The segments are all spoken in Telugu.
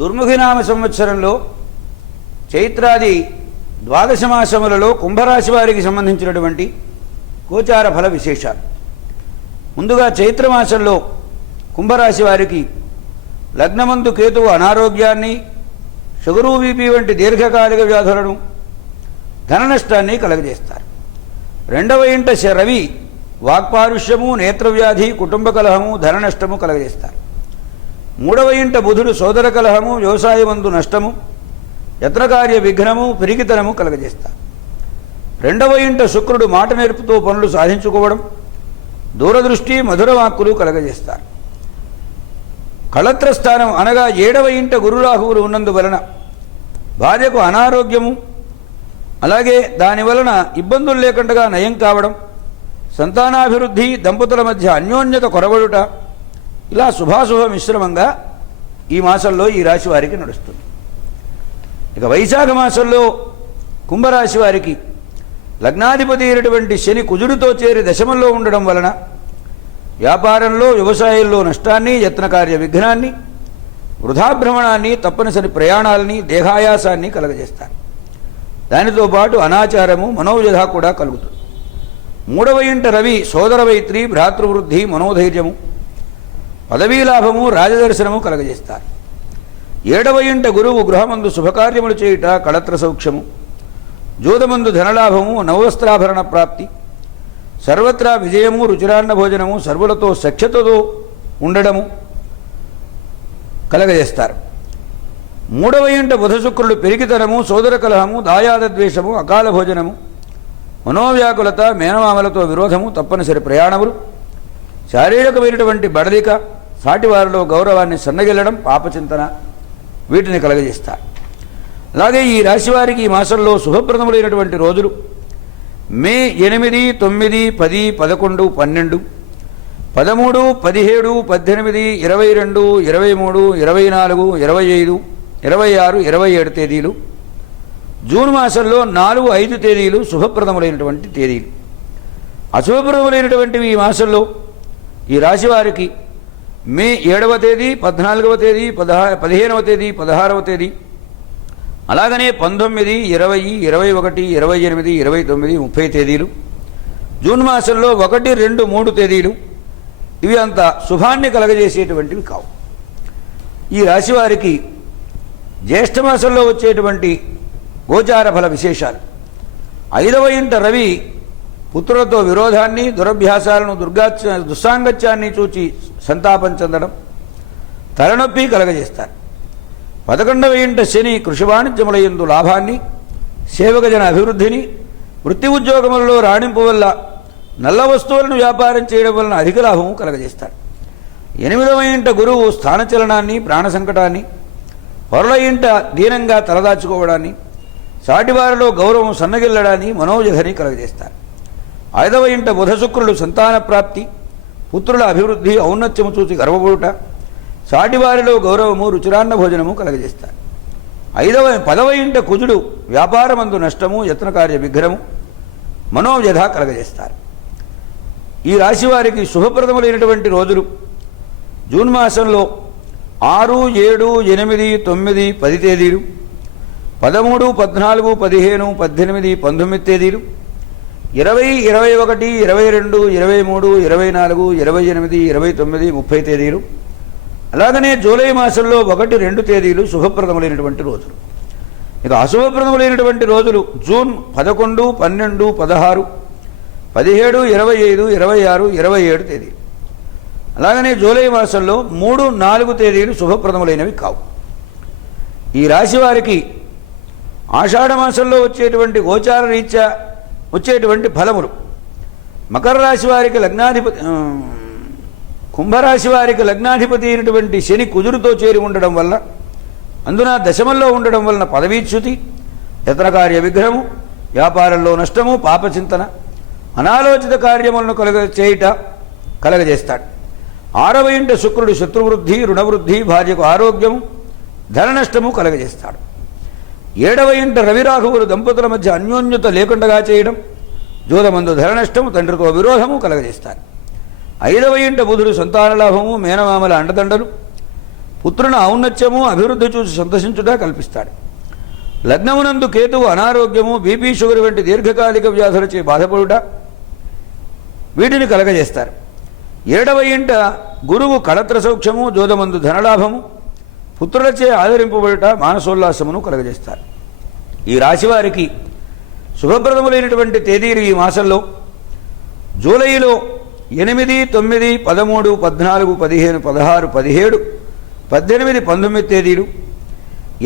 దుర్ముఖినామ సంవత్సరంలో చైత్రాది ద్వాదశ మాసములలో కుంభరాశి వారికి సంబంధించినటువంటి గోచార ఫల విశేషాలు. ముందుగా చైత్రమాసంలో కుంభరాశి వారికి లగ్నమందు కేతువు అనారోగ్యాన్ని, షుగరు, బీపీ వంటి దీర్ఘకాలిక వ్యాధులను, ధన నష్టాన్ని కలగజేస్తారు. రెండవ ఇంట రవి వాక్పారుష్యము, నేత్రవ్యాధి, కుటుంబ కలహము, ధన నష్టము కలగజేస్తారు. మూడవ ఇంట బుధుడు సోదర కలహము, వ్యవసాయమందు నష్టము, యత్నకార్య విఘ్నము, పిరికితనము కలగజేస్తారు. రెండవ ఇంట శుక్రుడు మాట నేర్పుతో పనులు సాధించుకోవడం, దూరదృష్టి, మధుర వాక్కులు కలగజేస్తారు. కళత్రస్థానం అనగా 7వ ఇంట గురురాహువులు ఉన్నందువలన భార్యకు అనారోగ్యము, అలాగే దానివలన ఇబ్బందులు లేకుండా నయం కావడం, సంతానాభివృద్ధి, దంపతుల మధ్య అన్యోన్యత కొరవడుట, ఇలా శుభాశుభ మిశ్రమంగా ఈ మాసంలో ఈ రాశి వారికి నడుస్తుంది. ఇక వైశాఖ మాసంలో కుంభరాశి వారికి లగ్నాధిపతి అయినటువంటి శని కుజుడితో చేరి దశమంలో ఉండడం వలన వ్యాపారంలో, వ్యవసాయంలో నష్టాన్ని, యత్నకార్య విఘ్నాన్ని, వృధాభ్రమణాన్ని, తప్పనిసరి ప్రయాణాలని, దేహాయాసాన్ని కలగజేస్తారు. దానితో పాటు అనాచారము, మనోవ్యధ కూడా కలుగుతుంది. మూడవ ఇంట రవి సోదర వైత్రి, భ్రాతృవృద్ధి, మనోధైర్యము, పదవీలాభము, రాజదర్శనము కలగజేస్తారు. 7వ ఇంట గురువు గృహమందు శుభకార్యములు చేయుట, కళత్ర సౌఖ్యము, జోదమందు ధనలాభము, నవవస్త్రాభరణ ప్రాప్తి, సర్వత్రా విజయము, రుచిరాన్న భోజనము, సర్వులతో సఖ్యతతో ఉండడము కలగజేస్తారు. 3వ ఇంట బుధశుక్రుడు పెరిగితనము, సోదర కలహము, దాయాదద్వేషము, అకాల భోజనము, మనోవ్యాకులత, మేనమామలతో విరోధము, తప్పనిసరి ప్రయాణములు, శారీరకమైనటువంటి బడలిక, సాటివారిలో గౌరవాన్ని సన్నగిల్లడం, పాపచింతన, వీటిని కలగజేస్తారు. అలాగే ఈ రాశివారికి ఈ మాసంలో శుభప్రదములైనటువంటి రోజులు మే 8, 9, 10, 11, 12, 13, 17, 18, 22, 23, 24, 25, 26, 27 తేదీలు. జూన్ మాసంలో 4, 5 తేదీలు శుభప్రదములైనటువంటి తేదీలు. అశుభప్రదములైనటువంటివి ఈ మాసంలో ఈ రాశివారికి మే 7వ తేదీ, 14వ తేదీ, 15వ తేదీ, 16వ తేదీ, అలాగనే 19, 20, 21, 28, 29, 30 తేదీలు. జూన్ మాసంలో 1, 2, 3 తేదీలు. ఇవి అంత శుభాన్ని కలగజేసేటువంటివి కావు. ఈ రాశివారికి జ్యేష్ఠమాసంలో వచ్చేటువంటి గోచార ఫల విశేషాలు. 5వ ఇంట రవి పుత్రులతో విరోధాన్ని, దురభ్యాసాలను, దుస్సాంగత్యాన్ని చూచి సంతాపం చెందడం, తలనొప్పి కలగజేస్తారు. 11వ ఇంట శని కృషి వాణిజ్యములయందు లాభాన్ని, సేవకజన అభివృద్ధిని, వృత్తి ఉద్యోగములలో రాణింపు వల్ల, నల్ల వస్తువులను వ్యాపారం చేయడం వలన అధిక లాభము కలగజేస్తాడు. 8వ ఇంట గురువు స్థానచలనాన్ని, ప్రాణ సంకటాన్ని, పరుల ఇంట దీనంగా తలదాచుకోవడాన్ని, సాటివారిలో గౌరవం సన్నగిల్లడాన్ని, మనోజధని కలగజేస్తారు. 5వ ఇంట బుధశుక్రులు సంతాన ప్రాప్తి, పుత్రుల అభివృద్ధి, ఔన్నత్యము చూసి గర్వపడుట, సాటివారిలో గౌరవము, రుచిరాన్న భోజనము కలగజేస్తారు. 10వ ఇంట కుజుడు వ్యాపారమందు నష్టము, యత్నకార్య విఘ్నము, మనోవ్యధ కలగజేస్తారు. ఈ రాశివారికి శుభప్రదములైనటువంటి రోజులు జూన్ మాసంలో 6, 7, 8, 9, 10 తేదీలు, 13, 14, 15, 18, 19 తేదీలు, 20, 21, 22, 23, 24, 28, 29, 30 తేదీలు. అలాగనే జూలై మాసంలో 1, 2 తేదీలు శుభప్రదములైనటువంటి రోజులు. ఇక అశుభప్రదములైనటువంటి రోజులు జూన్ 11, 12, 16, 17, 25, 26, 27 తేదీలు. అలాగనే జూలై మాసంలో 3, 4 తేదీలు శుభప్రదములైనవి కావు. ఈ రాశి వారికి ఆషాఢ మాసంలో వచ్చేటువంటి గోచార రీత్యా వచ్చేటువంటి ఫలములు. మకర రాశి వారికి లగ్నాధిపతి, కుంభరాశి వారికి లగ్నాధిపతి అయినటువంటి శని కుజుడితో చేరి ఉండడం వల్ల, అందున దశమంలో ఉండడం వలన పదవీచ్యుతి, యత్నకార్య విగ్రహము, వ్యాపారంలో నష్టము, పాపచింతన, అనాలోచిత కార్యములను కలగజేస్తాడు. 6వ ఇంట శుక్రుడు శత్రువృద్ధి, రుణవృద్ధి, భార్యకు ఆరోగ్యము, ధన నష్టము కలగజేస్తాడు. 7వ ఇంట రవిరాఘవులు దంపతుల మధ్య అన్యోన్యత లేకుండా చేయడం, జోదమందు ధన నష్టము, తండ్రితో విరోధము కలగజేస్తారు. ఐదవ ఇంట బుధుడు సంతానలాభము, మేనమామల అండదండలు, పుత్రుని ఔన్నత్యము, అభివృద్ధి చూసి సంతసించుట కల్పిస్తాడు. లగ్నమునందు కేతువు అనారోగ్యము, బీపీ, షుగర్ వంటి దీర్ఘకాలిక వ్యాధులచే బాధపడుట వీటిని కలగజేస్తారు. ఏడవ ఇంట గురువు కళత్ర సౌఖ్యము, జోదమందు ధనలాభము, పుత్రులచే ఆదరింపబడుట మానసోల్లాసమును కలగజేస్తారు. ఈ రాశివారికి శుభప్రదములైనటువంటి తేదీలు ఈ మాసంలో జూలైలో 8, 9, 13, 14, 15, 16, 17, 18, 19 తేదీలు,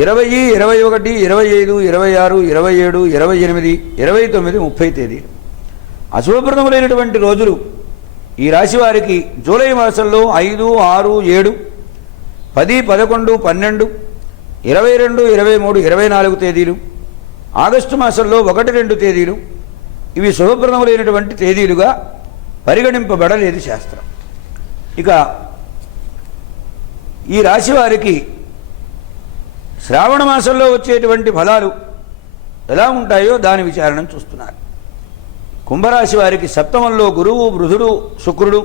20, 21, 25, 26, 27, 28, 29, 30 తేదీలు. అశుభప్రదములైనటువంటి రోజులు ఈ రాశివారికి జూలై మాసంలో 5, 6, 7, 10, 11, 12, 22, 23, 24 తేదీలు, ఆగస్టు మాసంలో 1, 2 తేదీలు. ఇవి శుభప్రదములైనటువంటి తేదీలుగా పరిగణింపబడలేదు శాస్త్రం. ఇక ఈ రాశివారికి శ్రావణ మాసంలో వచ్చేటువంటి ఫలాలు ఎలా ఉంటాయో దాని విచారణం చూస్తున్నారు. కుంభరాశి వారికి సప్తమంలో గురువు, బుధుడు, శుక్రుడు,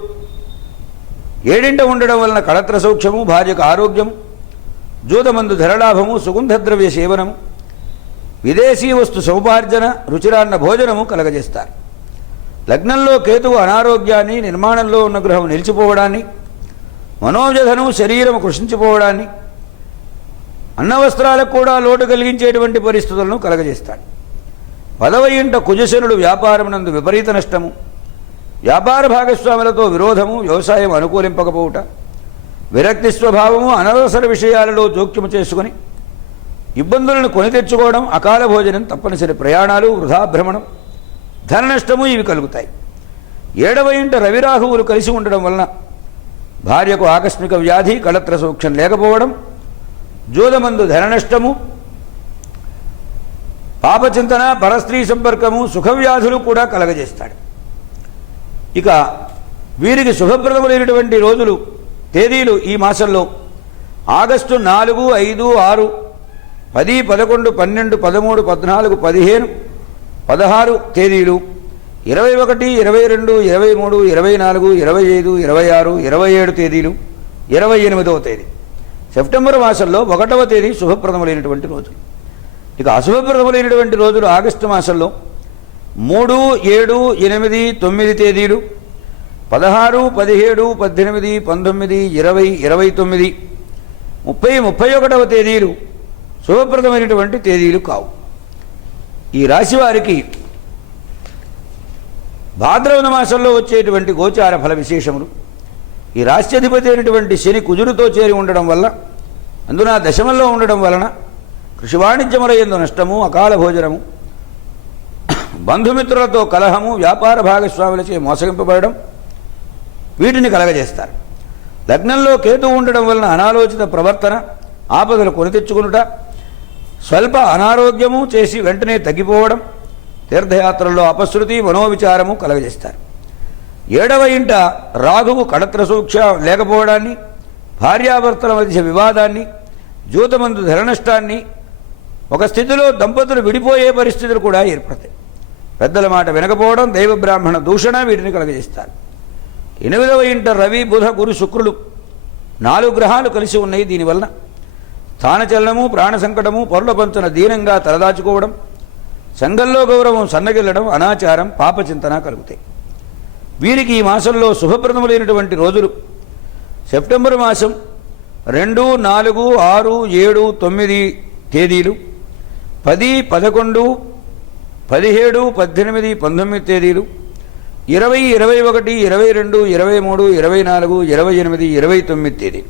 7ంట ఉండడం వలన కళత్ర సౌఖ్యము, భార్యకు ఆరోగ్యము, జూదమందు ధరలాభము, సుగంధద్రవ్య సేవనము, విదేశీ వస్తు సౌపార్జన, రుచిరాన్న భోజనము కలగజేస్తారు. లగ్నంలో కేతువు అనారోగ్యాన్ని, నిర్మాణంలో ఉన్న గ్రహం నిలిచిపోవడాన్ని, మనోజధనం శరీరం కృషించిపోవడాన్ని, అన్నవస్త్రాలకు కూడా లోటు కలిగించేటువంటి పరిస్థితులను కలగజేస్తాడు. 10వ ఇంట కుజశనుడు వ్యాపారమునందు విపరీత నష్టము, వ్యాపార భాగస్వాములతో విరోధము, వ్యవసాయం అనుకూలింపకపోవుట, విరక్తి స్వభావము, అనవసర విషయాలలో జోక్యము చేసుకుని ఇబ్బందులను కొని తెచ్చుకోవడం, అకాల భోజనం, తప్పనిసరి ప్రయాణాలు, వృధా భ్రమణం, ధన నష్టము ఇవి కలుగుతాయి. 7వ ఇంట రవిరాహువులు కలిసి ఉండడం వలన భార్యకు ఆకస్మిక వ్యాధి, కళత్ర సౌఖ్యం లేకపోవడం, జోదమందు ధన నష్టము, పాపచింతన, పరస్త్రీ సంపర్కము, సుఖవ్యాధులు కూడా కలగజేస్తాడు. ఇక వీరికి శుభప్రదములైనటువంటి రోజులు తేదీలు ఈ మాసంలో ఆగస్టు 4, 5, 6, 10, 11, 12, 13, 14, 15, 16 తేదీలు, 21, 22, 23, 24, 25, 26, 27 తేదీలు, 28వ తేదీ. సెప్టెంబర్ మాసంలో 1వ తేదీ శుభప్రదములైనటువంటి రోజులు. ఇక అశుభప్రదములైనటువంటి రోజులు ఆగస్టు మాసంలో 3, 7, 8, 9 తేదీలు, 16, 17, 18, 19, 20, 29, 30, 31వ తేదీలు శుభప్రదమైనటువంటి తేదీలు కావు. ఈ రాశి వారికి భాద్రపద మాసంలో వచ్చేటువంటి గోచార ఫల విశేషములు, ఈ రాష్ట్రాధిపతి అయినటువంటి శని కుజుడితో చేరి ఉండడం వల్ల, అందున దశమంలో ఉండడం వలన కృషి వాణిజ్యముల యందు నష్టము, అకాల భోజనము, బంధుమిత్రులతో కలహము, వ్యాపార భాగస్వాములచే మోసగింపబడడం వీటిని కలగజేస్తారు. లగ్నంలో కేతు ఉండడం వలన అనాలోచిత ప్రవర్తన, ఆపదలు కొని తెచ్చుకునుట, స్వల్ప అనారోగ్యము చేసి వెంటనే తగ్గిపోవడం, తీర్థయాత్రల్లో అపశృతి, మనోవిచారము కలగజేస్తారు. 7వ ఇంట రాఘువు కళత్ర సూక్ష్మ లేకపోవడాన్ని, భార్యాభర్తల మధ్య వివాదాన్ని, జూతమందు ధర నష్టాన్ని, ఒక స్థితిలో దంపతులు విడిపోయే పరిస్థితులు కూడా ఏర్పడతాయి. పెద్దల మాట వినకపోవడం, దైవ బ్రాహ్మణ దూషణ వీటిని కలగజేస్తారు. 8వ ఇంట రవి, బుధ, గురు, శుక్రులు 4 గ్రహాలు కలిసి ఉన్నాయి. దీనివలన స్థానచలనము, ప్రాణ సంకటము, పరుల పంచున దీనంగా తలదాచుకోవడం, సంఘంలో గౌరవం సన్నగిల్లడం, అనాచారం, పాపచింతన కలుగుతాయి. వీరికి ఈ మాసంలో శుభప్రదములైనటువంటి రోజులు సెప్టెంబర్ మాసం 2, 4, 6, 7, 9 తేదీలు, 10, 11, 17, 18, 19 తేదీలు, 20, 21, 22, 23, 24, 28, 29 తేదీలు.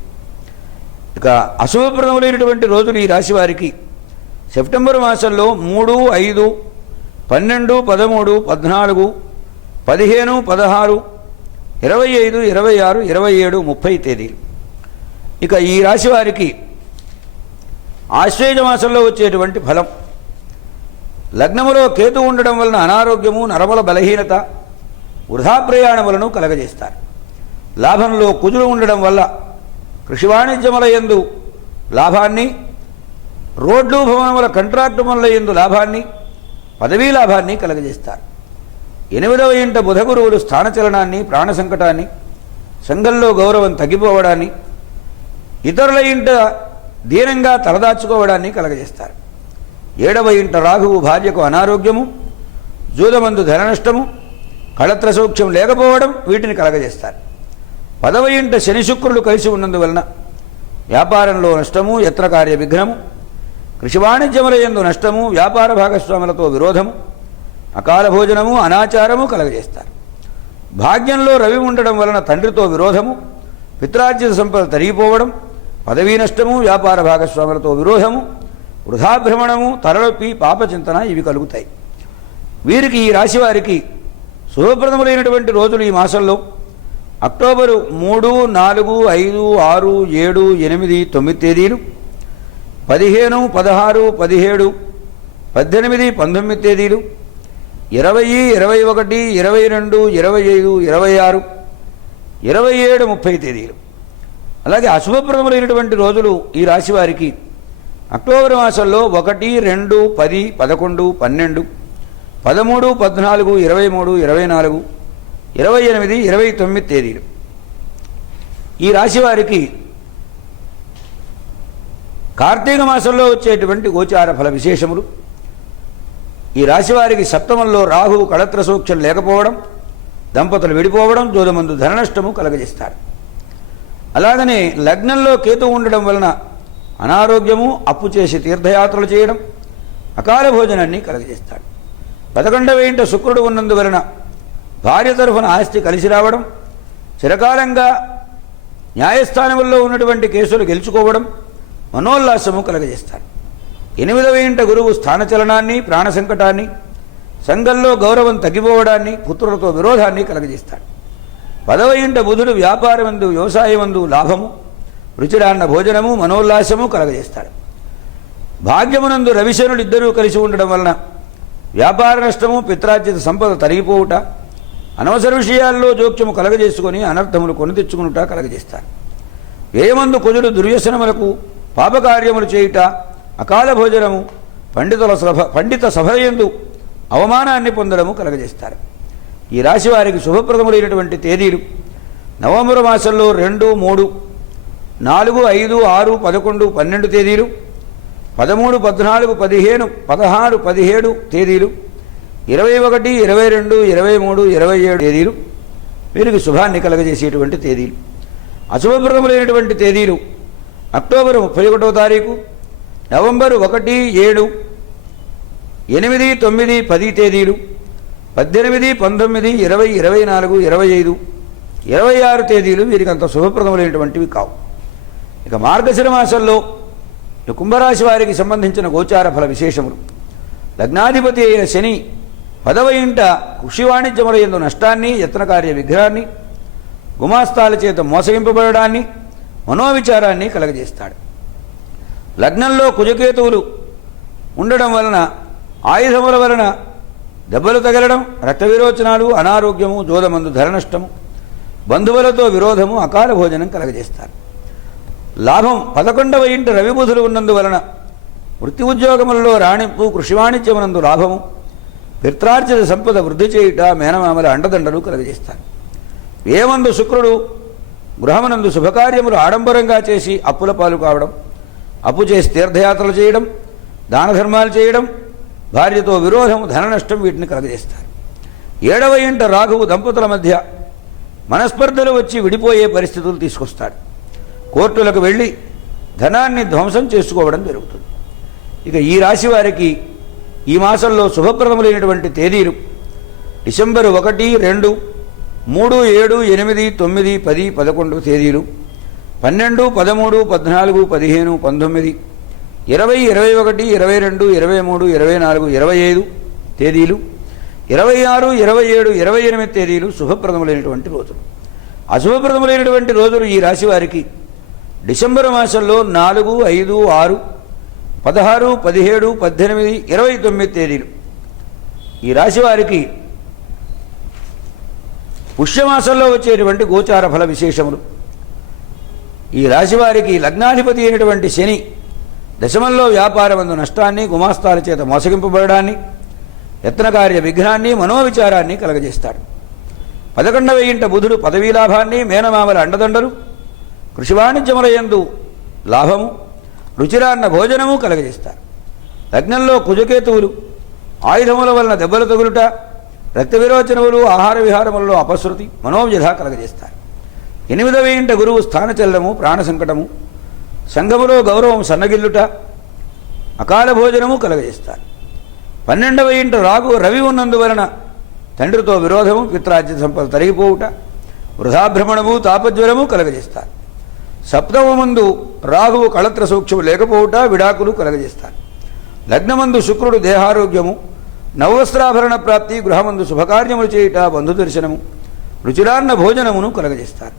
ఇక అశుభప్రదములైనటువంటి రోజులు ఈ రాశి వారికి సెప్టెంబర్ మాసంలో 3, 5, 12, 13, 14, 15, 16, 25, 26, 27, 30 తేదీలు. ఇక ఈ రాశి వారికి ఆశ్వేజ మాసంలో వచ్చేటువంటి ఫలం, లగ్నములో కేతు ఉండడం వలన అనారోగ్యము, నరముల బలహీనత, వృధా ప్రయాణములను కలగజేస్తారు. లాభంలో కుజుడు ఉండడం వల్ల కృషి వాణిజ్యముల యందు లాభాన్ని, రోడ్లు భవనముల కంట్రాక్టు పనుల యందు లాభాన్ని, పదవీ లాభాన్ని కలగజేస్తారు. 8వ ఇంట బుధ గురువులు స్థానచలనాన్ని, ప్రాణ సంకటాన్ని, సంఘంలో గౌరవం తగ్గిపోవడాన్ని, ఇతరుల ఇంట దీనంగా తలదాచుకోవడాన్ని కలగజేస్తారు. 7వ ఇంట రాహువు భార్యకు అనారోగ్యము, జూదమందు ధన నష్టము, కళత్ర సౌఖ్యం లేకపోవడం వీటిని కలగజేస్తారు. 10వ ఇంట శని శుక్రులు కలిసి ఉన్నందువలన వ్యాపారంలో నష్టము, యత్ర కార్య విఘ్నము, కృషి వాణిజ్యముల యందు నష్టము, వ్యాపార భాగస్వాములతో విరోధము, అకాల భోజనము, అనాచారము కలగజేస్తారు. భాగ్యంలో రవి ఉండడం వలన తండ్రితో విరోధము, పిత్రార్జిత సంపద తరిగిపోవడం, పదవీ నష్టము, వ్యాపార భాగస్వాములతో విరోధము, వృధాభ్రమణము, తలనొప్పి, పాపచింతన ఇవి కలుగుతాయి. వీరికి, ఈ రాశి వారికి శుభప్రదములైనటువంటి రోజులు ఈ మాసంలో అక్టోబరు 3, 4, 5, 6, 7, 8, 9 తేదీలు, 15, 16, 17, 18, 19 తేదీలు, 20, 21, 22, 25, 26, 27, 30 తేదీలు. అలాగే అశుభప్రదములైనటువంటి రోజులు ఈ రాశి వారికి అక్టోబర్ మాసంలో 1, 2, 10, 11, 12, 13, 14, 23, 24, 28, 29 తేదీలు. ఈ రాశి వారికి కార్తీక మాసంలో వచ్చేటువంటి గోచార ఫల విశేషములు. ఈ రాశి వారికి సప్తమంలో రాహువు కళత్ర సూక్ష్యం లేకపోవడం, దంపతులు విడిపోవడం, జోదమందు ధన నష్టము కలగజేస్తారు. అలాగనే లగ్నంలో కేతు ఉండడం వలన అనారోగ్యము, అప్పు చేసి తీర్థయాత్రలు చేయడం, అకాల భోజనాన్ని కలగజేస్తాడు. 11వ ఇంట శుక్రుడు ఉన్నందువలన భార్య తరఫున ఆస్తి కలిసి రావడం, చిరకాలంగా న్యాయస్థానంలో ఉన్నటువంటి కేసులు గెలుచుకోవడం, మనోల్లాసము కలగజేస్తాడు. 8వ ఇంట గురువు స్థానచలనాన్ని, ప్రాణ సంకటాన్ని, సంఘంలో గౌరవం తగ్గిపోవడాన్ని, పుత్రులతో విరోధాన్ని కలగజేస్తాడు. 10వ ఇంట బుధుడు వ్యాపారమందు, వ్యవసాయమందు లాభము, రుచిరాన్న భోజనము, మనోల్లాసము కలగజేస్తాడు. భాగ్యమునందు రవిశనులు ఇద్దరూ కలిసి ఉండడం వలన వ్యాపార నష్టము, పిత్రార్జిత సంపద తరిగిపోవుట, అనవసర విషయాల్లో జోక్యము కలగజేసుకొని అనర్థములు కొని తెచ్చుకునుట కలగజేస్తారు. వ్యయమందు కుజుడు దుర్వ్యసనములకు, పాపకార్యములు చేయుట, అకాల భోజనము, పండిత సభయందు అవమానాన్ని పొందడము కలగజేస్తారు. ఈ రాశి వారికి శుభప్రదములైనటువంటి తేదీలు నవంబర్ మాసంలో 2, 3, 4, 5, 6, 11, 12 తేదీలు, 13, 14, 15, 16, 17 తేదీలు, 21, 22, 23, 27 తేదీలు వీరికి శుభాన్ని కలగజేసేటువంటి తేదీలు. అశుభప్రదములైనటువంటి తేదీలు అక్టోబర్ 31వ తారీఖు, నవంబరు 1, 7, 8, 9, 10 తేదీలు, 18, 19, 20, 24, 25, 26 తేదీలు వీరికి అంత శుభప్రదములైనటువంటివి కావు. ఇక మార్గశిర మాసంలో కుంభరాశి వారికి సంబంధించిన గోచార ఫల విశేషములు. లగ్నాధిపతి అయిన శని 10వ ఇంట కృషి వాణిజ్యముల యందు నష్టాన్ని, యత్నకార్య విఘ్నాన్ని, గుమాస్తాల చేత మోసగింపబడడాన్ని, మనోవిచారాన్ని కలగజేస్తాడు. లగ్నంలో కుజకేతువులు ఉండడం వలన ఆయుధముల వలన దెబ్బలు తగలడం, రక్త విరోచనాలు, అనారోగ్యము, జోదమందు ధర నష్టము, బంధువులతో విరోధము, అకాల భోజనం కలగజేస్తారు. లాభం 11వ ఇంట రవి బుధులు ఉన్నందువలన వృత్తి ఉద్యోగములలో రాణింపు, కృషి వాణిజ్యమునందు లాభము, పిత్రార్జిత సంపద వృద్ధి చేయుట, మేనమామల అండదండలు కలగజేస్తారు. వ్యయమందు శుక్రుడు గృహమునందు శుభకార్యములు ఆడంబరంగా చేసి అప్పుల పాలు కావడం, అప్పు చేసి తీర్థయాత్రలు చేయడం, దాన ధర్మాలు చేయడం, భార్యతో విరోధం, ధన నష్టం వీటిని కలగజేస్తారు. 7వ ఇంట రాఘువు దంపతుల మధ్య మనస్పర్ధలు వచ్చి విడిపోయే పరిస్థితులు తీసుకొస్తాడు. కోర్టులకు వెళ్ళి ధనాన్ని ధ్వంసం చేసుకోవడం జరుగుతుంది. ఇక ఈ రాశి వారికి ఈ మాసంలో శుభప్రదములైనటువంటి తేదీలు డిసెంబరు 1, 2, 3, 7, 8, 9, 10, 11 తేదీలు, 12, 13, 14, 15, 19, 20, 21, 22, 23, 24, 25 తేదీలు, 26, 27, 28 తేదీలు శుభప్రదములైనటువంటి రోజులు. అశుభప్రదములైనటువంటి రోజులు ఈ రాశి వారికి డిసెంబర్ మాసంలో 4, 5, 6, 16, 17, 18, 29 తేదీలు. ఈ రాశి వారికి పుష్యమాసంలో వచ్చేటువంటి గోచార ఫల విశేషములు. ఈ రాశి వారికి లగ్నాధిపతి అయినటువంటి శని దశమంలో వ్యాపారమందు నష్టాన్ని, గుమాస్తాల చేత మోసగింపబడడాన్ని, యత్నకార్య విఘ్నాన్ని, మనోవిచారాన్ని కలగజేస్తాడు. 11వ ఇంట బుధుడు పదవీ లాభాన్ని, మేనమామల అండదండలు, కృషి వాణిజ్యములయందు లాభము, రుచిరాన్న భోజనము కలగజేస్తారు. లగ్నంలో కుజకేతువులు ఆయుధముల వలన దెబ్బలు తగులుట, రక్త విరోచనములు, ఆహార విహారములలో అపశృతి, మనోవ్యధ కలగజేస్తారు. 8వ ఇంట గురువు స్థానచలనము, ప్రాణ సంకటము, సంఘములో గౌరవం సన్నగిల్లుట, అకాల భోజనము కలగజేస్తారు. 12వ ఇంట రవి ఉన్నందువలన తండ్రితో విరోధము, పిత్రాజ్య సంపద తరిగిపోవుట, వృధాభ్రమణము, తాపజ్వరము కలగజేస్తారు. 7వ మందు రాహువు కళత్ర సూక్ష్మము లేకపోవుట, విడాకులు కలగజేస్తారు. లగ్నమందు శుక్రుడు దేహారోగ్యము, నవవస్త్రాభరణ ప్రాప్తి, గృహమందు శుభకార్యములు చేయుట, బంధు దర్శనము, రుచిరాన్న భోజనమును కలగజేస్తారు.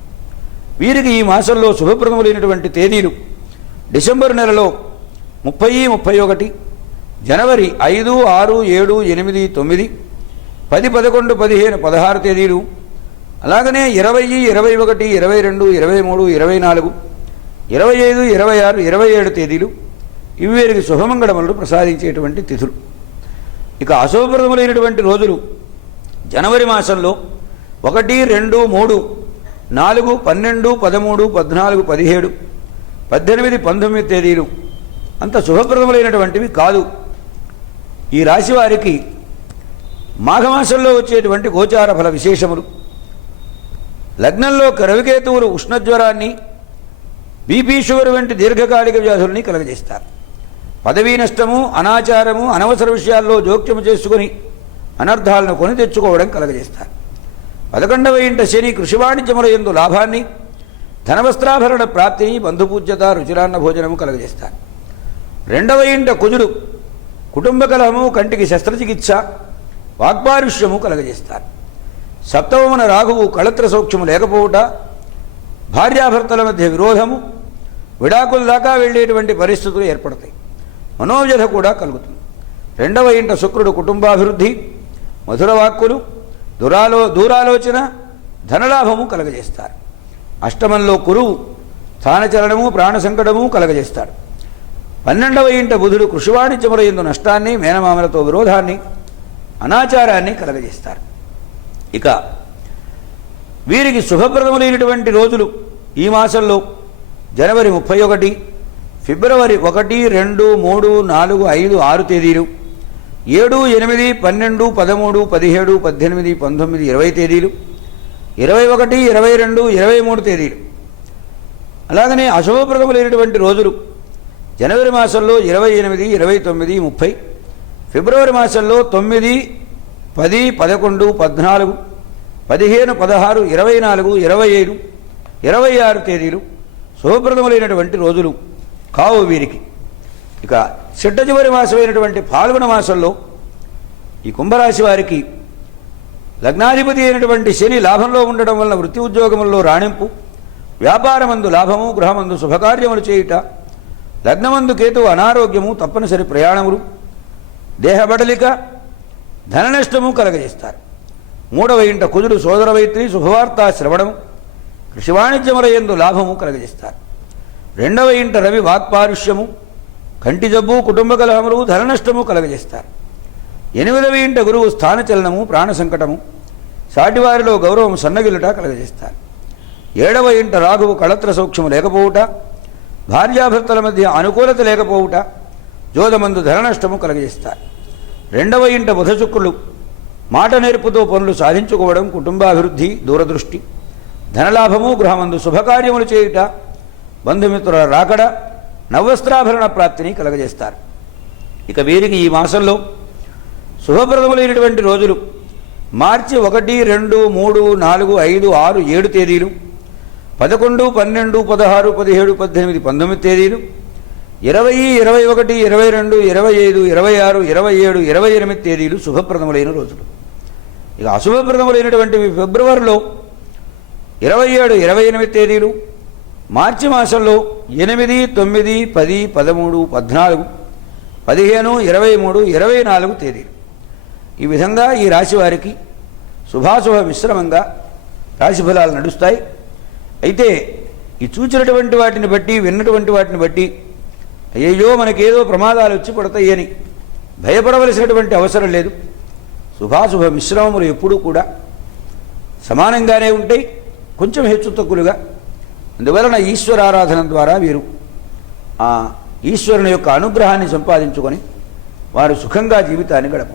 వీరికి ఈ మాసంలో శుభప్రదములైనటువంటి తేదీలు: డిసెంబరు నెలలో 30, 31, జనవరి 5, 6, 7, 8, 9, 10, 11, 15, 16 తేదీలు, అలాగనే 20, 21, 22, 23, 24, 25, 26, 27 తేదీలు ఇవి వీరికి శుభమంగళములను ప్రసాదించేటువంటి తిథులు. ఇక అశుభప్రదములైనటువంటి రోజులు జనవరి మాసంలో 1, 2, 3, 4, 12, 13, 14, 17, 18, 19 తేదీలు అంత శుభప్రదములైనటువంటివి కాదు. ఈ రాశి వారికి మాఘమాసంలో వచ్చేటువంటి గోచార ఫల విశేషములు: లగ్నంలో రవికేతువులు ఉష్ణజ్వరాన్ని, బీపీ షుగర్ వంటి దీర్ఘకాలిక వ్యాధుల్ని కలగజేస్తారు. పదవీ నష్టము, అనాచారము, అనవసర విషయాల్లో జోక్యము చేసుకుని అనర్థాలను కొని తెచ్చుకోవడం కలగజేస్తారు. 11వ ఇంట శని కృషి వాణిజ్యములయందు లాభాన్ని, ధనవస్త్రాభరణ ప్రాప్తిని, బంధుపూజ్యత, రుచిరాన్న భోజనము కలగజేస్తారు. 2వ ఇంట కుజుడు కుటుంబ కలహము, కంటికి శస్త్రచికిత్స, వాగ్పారుష్యము కలగజేస్తారు. 7వమున రాహువు కళత్ర సౌఖ్యము లేకపోవుట, భార్యాభర్తల మధ్య విరోధము, విడాకుల దాకా వెళ్ళేటువంటి పరిస్థితులు ఏర్పడతాయి. మనోవ్యధ కూడా కలుగుతుంది. 2వ ఇంట శుక్రుడు కుటుంబాభివృద్ధి, మధుర వాక్కులు, దూరాలోచన, ధనలాభము కలగజేస్తారు. అష్టమంలో కురువు స్థానచలనము, ప్రాణ సంకటము కలగజేస్తాడు. 12వ ఇంట బుధుడు కృషివాణిజ్యములయందు నష్టాన్ని, మేనమామలతో విరోధాన్ని, అనాచారాన్ని కలగజేస్తారు. ఇక వీరికి శుభప్రదములైనటువంటి రోజులు ఈ మాసంలో జనవరి 31, ఫిబ్రవరి 1, 2, 3, 4, 5, 6 తేదీలు, 7, 8, 12, 13, 17, 18, 19, 20 తేదీలు, 21, 22, 23 తేదీలు. అలాగనే అశుభప్రదములైనటువంటి రోజులు జనవరి మాసంలో 28, 29, 30, ఫిబ్రవరి మాసంలో 9, 10, 11, 14, 15, 16, 24, 27, 26 తేదీలు శుభప్రదములైనటువంటి రోజులు కావు వీరికి. ఇక చిట్ట చివరి మాసమైనటువంటి ఫాల్గుణ మాసంలో ఈ కుంభరాశి వారికి లగ్నాధిపతి అయినటువంటి శని లాభంలో ఉండడం వలన వృత్తి ఉద్యోగముల్లో రాణింపు, వ్యాపారమందు లాభము, గృహమందు శుభకార్యములు చేయుట, లగ్నమందు కేతువు అనారోగ్యము, తప్పనిసరి ప్రయాణములు, దేహబడలిక, ధన నష్టము కలగజేస్తారు. 3వ ఇంట కుజుడు సోదర వైత్రి, శుభవార్తా శ్రవణము, కృషి వాణిజ్యములయందు లాభము కలగజేస్తారు. 2వ ఇంట రవి వాక్పారుష్యము, కంటి జబ్బు, కుటుంబ కలహములు, ధన నష్టము కలగజేస్తారు. 8వ ఇంట గురువు స్థానచలనము, ప్రాణ సంకటము, సాటివారిలో గౌరవం సన్నగిలుట కలగజేస్తారు. 7వ ఇంట రాఘువు కళత్ర సౌఖ్యము లేకపోవుట, భార్యాభర్తల మధ్య అనుకూలత లేకపోవుట, జోదమందు ధన నష్టము కలగజేస్తారు. 2వ ఇంట బుధ శుక్రులు మాట నేర్పుతో పనులు సాధించుకోవడం, కుటుంబాభివృద్ధి, దూరదృష్టి, ధనలాభము, గృహమందు శుభకార్యములు చేయుట, బంధుమిత్రుల రాకడ, నవవస్త్రాభరణ ప్రాప్తిని కలగజేస్తారు. ఇక వీరికి ఈ మాసంలో శుభప్రదములైనటువంటి రోజులు మార్చి 1, 2, 3, 4, 5, 6, 7 తేదీలు, 11, 12, 16, 17, 18, 19 తేదీలు, 20, 21, 22, 25, 26, 27, 28 తేదీలు శుభప్రదములైన రోజులు. ఇక అశుభప్రదములైనటువంటివి ఫిబ్రవరిలో 27, 28 తేదీలు, మార్చి మాసంలో 8, 9, 10, 13, 14, 15, 23, 24 తేదీలు. ఈ విధంగా ఈ రాశి వారికి శుభాశుభ మిశ్రమంగా రాశి ఫలాలు నడుస్తాయి. అయితే ఈ చూచినటువంటి వాటిని బట్టి, విన్నటువంటి వాటిని బట్టి అయ్యయ్యో మనకేదో ప్రమాదాలు వచ్చి పడతాయని భయపడవలసినటువంటి అవసరం లేదు. శుభాశుభ మిశ్రమములు ఎప్పుడూ కూడా సమానంగానే ఉంటాయి, కొంచెం హెచ్చు తక్కువలుగా. అందువలన ఈశ్వరారాధన ద్వారా వీరు ఆ ఈశ్వరుని యొక్క అనుగ్రహాన్ని సంపాదించుకొని వారు సుఖంగా జీవితాన్ని గడప